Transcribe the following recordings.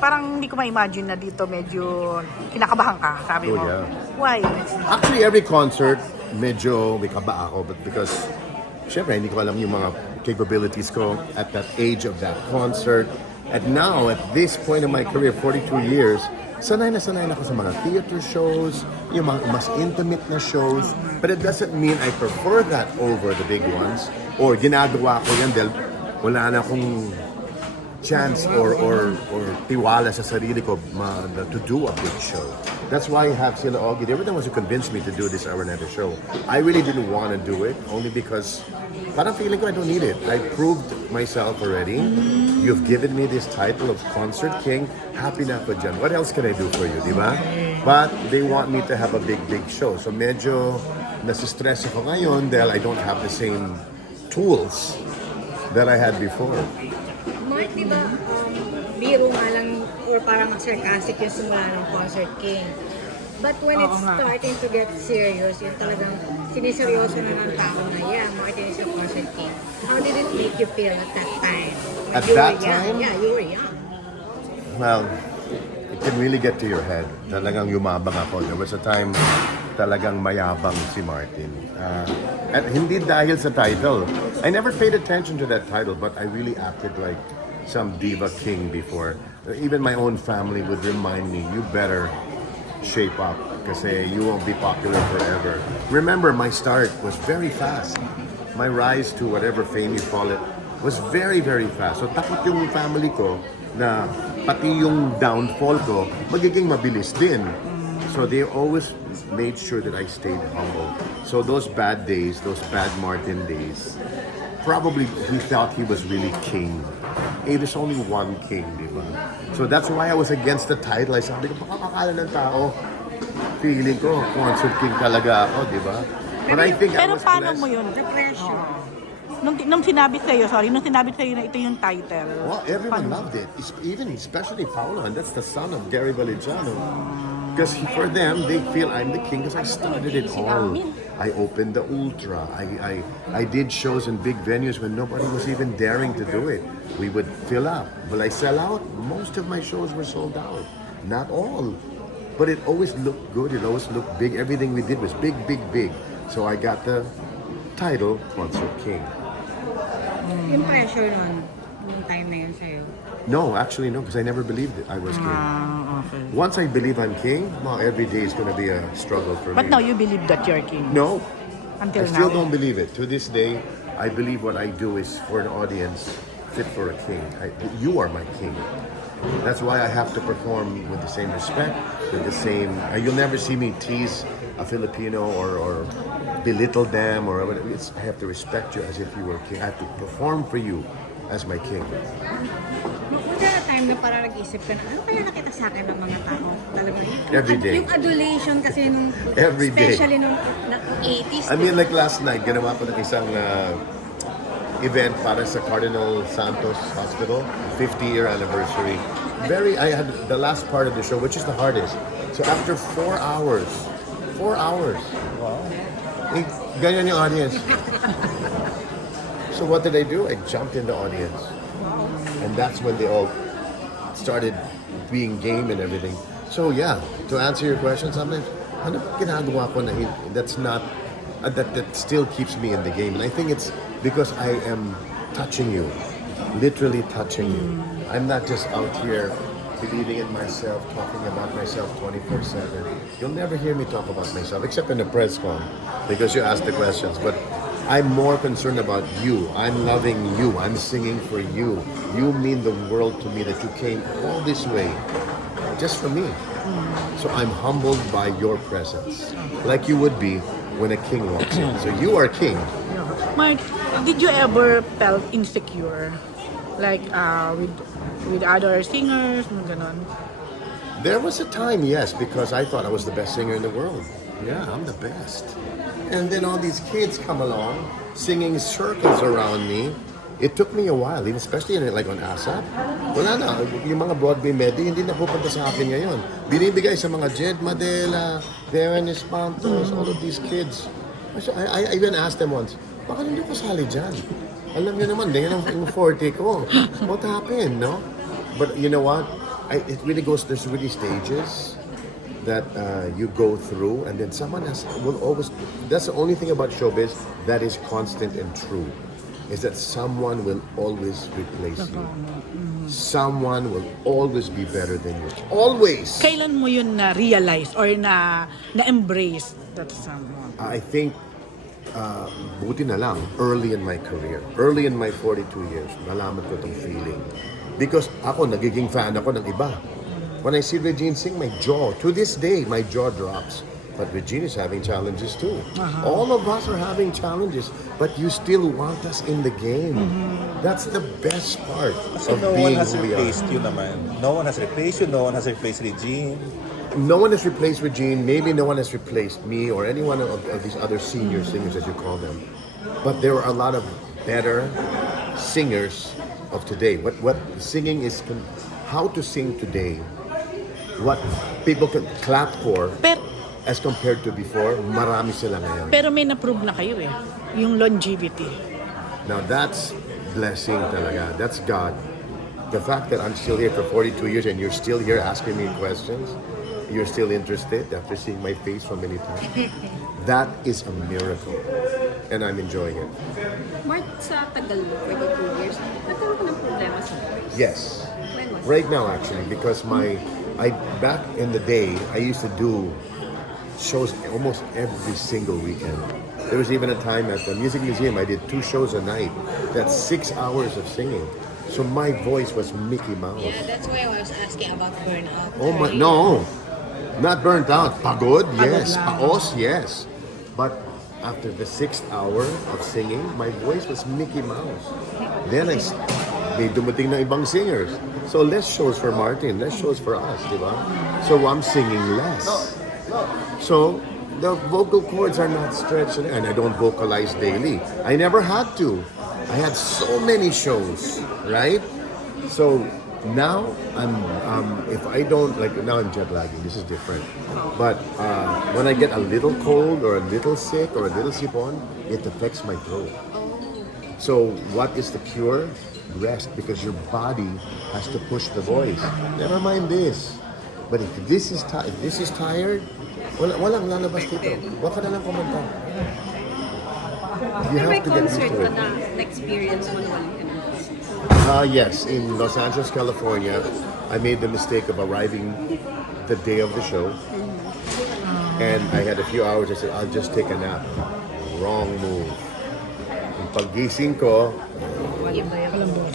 parang hindi ko ma-imagine na dito medyo kinakabahan ka, sabi mo. Yeah. Why? Actually, every concert, medyo may kaba ako. But because, syempre, hindi ko alam yung mga capabilities ko at that age of that concert. And now, at this point in my career, 42 years, sanay na ako sa mga theater shows, yung mga mas intimate na shows. But it doesn't mean I prefer that over the big ones. Or ginagawa ko yan dahil wala na akong chance or tiwala sa sarili ko to do a big show. That's why I have sila Ogie. They were the ones who convinced me to do this Hour Never show. I really didn't want to do it, only because parang feeling ko I don't need it. I proved myself already. You've given me this title of Concert King. Happy na ako dyan. What else can I do for you, di ba? But they want me to have a big show. So medyo nasistress ako ngayon dahil I don't have the same tools that I had before. Mark, di ba, biro nga lang or parang sarcastic yung simula ng Concert King. But when it's starting to get serious, yung talagang siniseryoso na ng tao na, yeah, Martin is a Concert King. How did it make you feel at that time? At that time? Yeah, you were young. Well, it can really get to your head. Talagang yumabang ako. There was a time talagang mayabang si Martin. At hindi dahil sa title. I never paid attention to that title, but I really acted like some diva king before. Even my own family would remind me, you better shape up kasi you won't be popular forever. Remember, my start was very fast. My rise to whatever fame you call it was very fast. So takot yung family ko na pati yung downfall ko magiging mabilis din. So they always made sure that I stayed humble. So those bad days, those bad Martin days, probably he thought he was really king. Eh, there's only one king, di ba? So that's why I was against the title. I sabi ko, baka akala ng tao, feeling ko, concert king talaga ako, di ba? But I think I Pero was paano blessed. mo yun? The pressure. Nung sinabi sa'yo, nung sinabi sa'yo na ito yung title. Well, everyone loved it. Even especially Paolo, and that's the son of Gary Valigiano. Because for them, they feel I'm the king because I started it all. I opened the Ultra. I did shows in big venues when nobody was even daring to do it. We would fill up. Will I sell out? Most of my shows were sold out. Not all. But it always looked good. It always looked big. Everything we did was big. So I got the title Concert King. Yung pressure nun, nung time na yun sa'yo. No, actually no, because I never believed it. I was king. Okay. Once I believe I'm king, well, every day is going to be a struggle for But me. now you believe that you're king? No, Until I still now? don't believe it. To this day, I believe what I do is for an audience fit for a king. You are my king. That's why I have to perform with the same respect, with the same. You'll never see me tease a Filipino or belittle them or whatever. I have to respect you as if you were king. I have to perform for you as my king. Magpunta na time na parang nag-isip ka na, ano kaya nakita sa akin ng mga tao? Talagang, Every day. Yung adulation kasi nung, Every day. especially nung 80s. I mean, like last night, ginawa ko ng isang event para sa Cardinal Santos Hospital, 50-year anniversary. I had the last part of the show, which is the hardest. So after 4 hours, wow. Eh, ganyan yung audience. So what did I do? I jumped in the audience. And that's when they all started being game and everything. So yeah, to answer your question, sometimes, ano ginagawa ko na that's not, that still keeps me in the game. And I think it's because I am touching you, literally touching you. I'm not just out here believing in myself, talking about myself 24/7. You'll never hear me talk about myself, except in the press con, because you ask the questions. But I'm more concerned about you. I'm loving you. I'm singing for you. You mean the world to me that you came all this way just for me. So I'm humbled by your presence, like you would be when a king walks in. So you are king. Mark, did you ever felt insecure? Like with other singers, mga ganon? There was a time, yes, because I thought I was the best singer in the world. Yeah, I'm the best. And then all these kids come along, singing circles around me. It took me a while, even especially like on ASAP. Wala na, yung mga Broadway medley, hindi na pupunta sa akin ngayon. Binibigay sa mga Jed Madela, Darren Espantos, all of these kids. So I even asked them once, bakit hindi ko sali dyan? Alam niyo naman, ganyan ang forte ko. What happened, no? But you know what? it really goes. There's really stages that you go through, and then someone will always. That's the only thing about showbiz that is constant and true, is that someone will always replace you. Someone will always be better than you. Always. Kailan mo yun na-realize or na-embrace that someone? I think buti na lang early in my career, early in my 42 years, nalaman ko itong feeling. Because ako, nagiging fan ako ng iba. When I see Regine sing, my jaw, to this day, my jaw drops. But Regine is having challenges too. All of us are having challenges, but you still want us in the game. That's the best part So of no one being has who we are. replaced you naman. No one has replaced you, no one has replaced Regine. No one has replaced Regine. Maybe no one has replaced me or any one of these other senior singers, as you call them. But there are a lot of better singers of today. What singing is, how to sing today, what people can clap for, Pero, as compared to before, marami sila ngayon. pero may na-prove na kayo eh. Yung longevity. Now that's blessing talaga. That's God. The fact that I'm still here for 42 years and you're still here asking me questions, you're still interested after seeing my face so many times, that is a miracle. And I'm enjoying it. Mark, sa tagal mo, 22 years, nagkaroon ka ng problema sa voice? Yes. When was Right now actually, because back in the day, I used to do shows almost every single weekend. There was even a time at the Music Museum, I did 2 shows a night. That's 6 hours of singing. So my voice was Mickey Mouse. Yeah, that's why I was asking about burnout. Oh my, no. Not burnt out. Pagod, yes. lang. Paos, yes. But after the 6th hour of singing, my voice was Mickey Mouse. Then may dumating na ibang singers. So less shows for Martin, less shows for us, di ba? So I'm singing less. So the vocal cords are not stretched, and I don't vocalize daily. I never had to. I had so many shows, right? So now if I don't, like now I'm jet lagging. This is different. But when I get a little cold or a little sick or a little sipon, it affects my throat. So what is the cure? Rest, because your body has to push the voice. Never mind this. But if this is tired, walang lalabas dito. Huwag ka na lang kumanta. You Pero may have to get used concert to ka it. na na-experience mo na walang ganun. Yes, in Los Angeles, California, I made the mistake of arriving the day of the show. And I had a few hours. I said, I'll just take a nap. Wrong move. Yung paggising ko,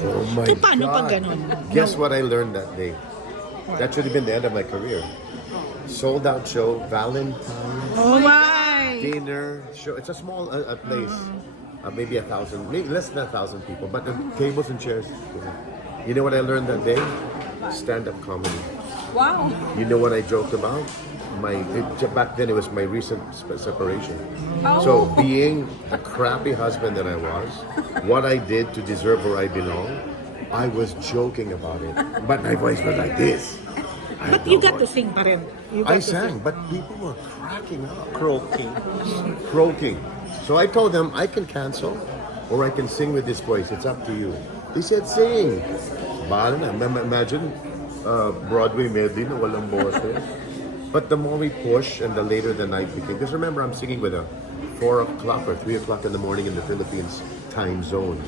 oh my Eh, paano God. pag ganun? Guess what I learned that day? That should have been the end of my career. Sold out show, Valentine, Oh my! dinner show. It's a small place. Maybe 1,000, maybe less than 1,000 people, but the tables and chairs. You know what I learned that day? Stand-up comedy. Wow! You know what I joked about? Back then it was my recent separation. So being the crappy husband that I was, what I did to deserve where I belong, I was joking about it. But my voice was like this. I But had you no got to voice. sing pa rin. You got I to sang, but people were cracking up. Croaking. So I told them, I can cancel or I can sing with this voice. It's up to you. They said, sing. Bahala na. Imagine Broadway medley na walang boses. But the more we push and the later the night became, because remember I'm singing with a 4 o'clock or 3 o'clock in the morning in the Philippines time zone.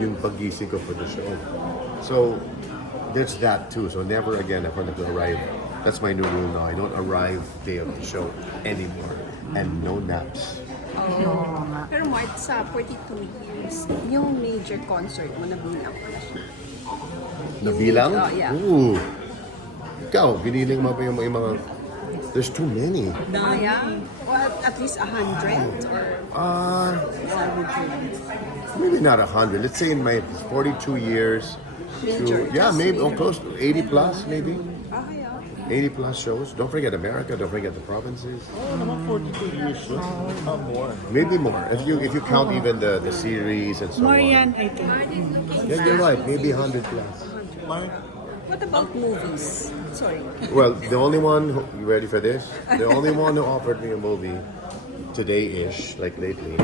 Yung pagising ko for the show. So there's that too. So never again if I'm going to arrive. That's my new rule now. I don't arrive day of the show anymore. And no naps. Pero Mark, sa 42 years, yung major concert mo, nabilang ko na siya. Nabilang? Oh, yeah. Ooh. Ikaw, giniling mo pa yung mga... There's too many. Yeah? Well, at least 100 or what would you? Maybe not 100. Let's say in my 42 years. Major. Maybe close to 80 plus, maybe. Yeah. 80 plus shows. Don't forget America. Don't forget the provinces. Naman 42 years. More. Maybe more. If you count even the series and so More on. yan, I think. Yeah, you're right. Maybe 100 plus. Mark, What about movies? Sorry. Well, the only one, you ready for this? The only one who offered me a movie today-ish, like lately,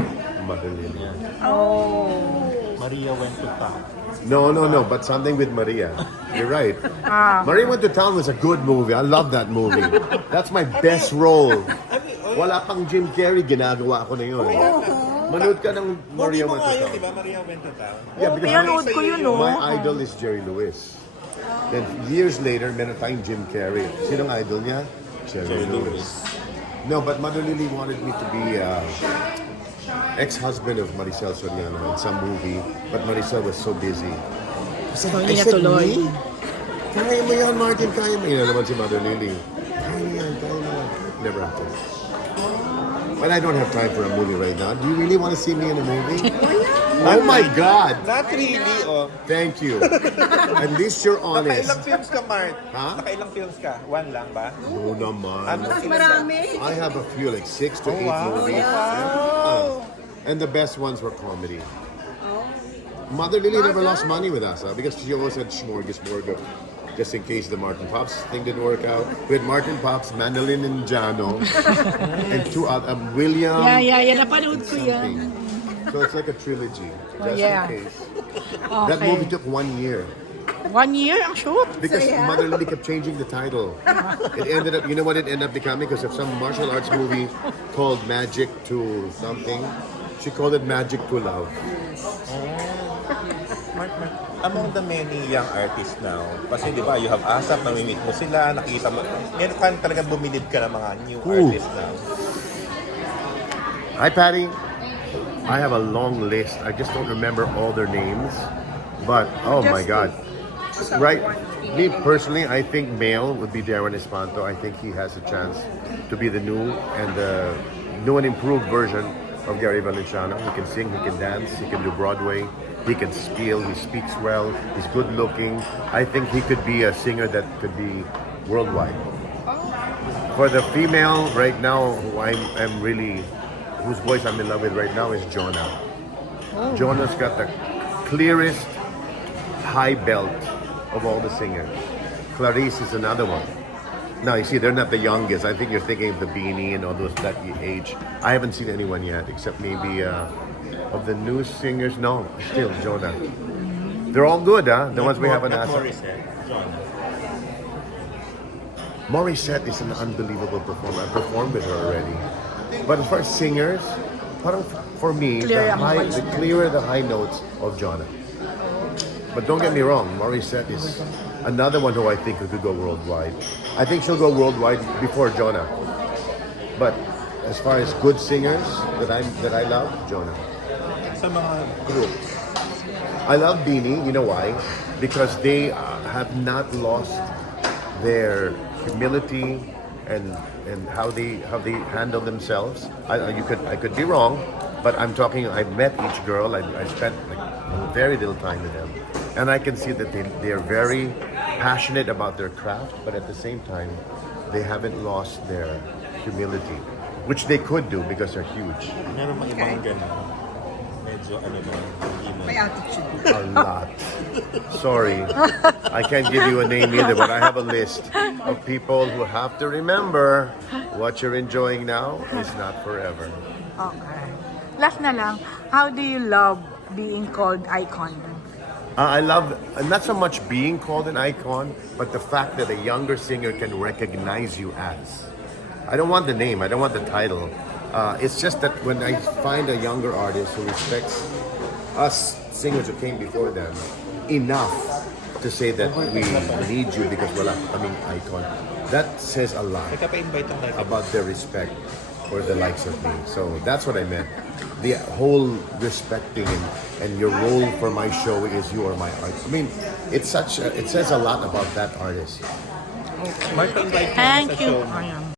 Mahalin. Maria went to town. No, but something with Maria. You're right. Maria Went to Town was a good movie. I love that movie. That's my best role. Wala pang Jim Carrey, ginagawa ko na yun. Manood ka ng Maria Went to Di Town. ba Maria went to town? Yeah, because Pinanood ko yun, no? my idol is Jerry Lewis. Then years later, meron tayong Jim Carrey. Sinong idol niya? Jerry Lewis. No, but Mother Lily wanted me to be ex-husband of Maricel Soriano in some movie, but Maricel was so busy. So, hindi natuloy. Me? Kaya mo yan, Martin, kaya mo. Yun naman si Mother Lily. Kaya mo yan. Never happened. But I don't have time for a movie right now. Do you really want to see me in a movie? Oh my God! Not really, oh. Thank you. At least you're honest. Nakailang films ka, Mart? Ha? Nakailang films ka? One lang ba? No naman. Marami. I have a few, like 6 to 8 movies. And the best ones were comedy. Mother Lily never lost money with us, because she always had smorgasbord of, just in case the Martin Pops thing didn't work out. We had Martin Pops, Manolin and Jano, and two other, William. Yeah, napanood ko something. yan. So it's like a trilogy, just yeah. in case. Okay. That movie took 1 year. 1 year ang shoot. Because Mother Lily kept changing the title. It ended up, you know what it ended up becoming? Because of some martial arts movie called Magic to something. She called it Magic to Love. Mark, among the many young artists now, kasi di ba, you have ASAP, namimit mo sila, nakita mo, ngayon ka talagang bumilid ka ng mga new artists now. Hi, Patty. I have a long list. I just don't remember all their names. But, oh my God. Right. Me personally, I think male would be Darren Espanto. I think he has a chance to be the new and improved version of Gary Valenciano. He can sing, he can dance, he can do Broadway, he can spiel, he speaks well, he's good looking. I think he could be a singer that could be worldwide. For the female right now, who I'm really, whose voice I'm in love with right now is Jonah. Jonah's got the clearest high belt of all the singers. Clarice is another one. Now, you see, they're not the youngest. I think you're thinking of the Beanie and all those that age. I haven't seen anyone yet, except maybe of the new singers. No, still Jonah. They're all good, huh? The ones we have on Not NASA. Morissette, John. Morissette is an unbelievable performer. I performed with her already. But as far as singers, parang for me, the clearer the high notes of Jonah. But don't get me wrong, Morissette is another one who I think could go worldwide. I think she'll go worldwide before Jonah. But as far as good singers that I love, Jonah. Sa mga groups. I love Beanie. You know why? Because they have not lost their humility and how they handle themselves. I could be wrong, but I'm talking. I met each girl. I spent very little time with them, and I can see that they are very passionate about their craft, but at the same time, they haven't lost their humility, which they could do because they're huge. Meron mga ibang ganun. Medyo ano ba? May attitude. A lot. Sorry, I can't give you a name either, but I have a list of people who have to remember what you're enjoying now is not forever. Okay. Last na lang, how do you love being called icon? I love not so much being called an icon, but the fact that a younger singer can recognize you as. I don't want the name, I don't want the title. It's just that when I find a younger artist who respects us singers who came before them enough to say that we need you because icon, that says a lot Nagkapa-invite ang about their respect for the likes of me. So that's what I meant. The whole respecting and your role for my show is you are my art. I mean, it says a lot about that artist. Mark, invite mo Thank sa you. show mo. Ayan.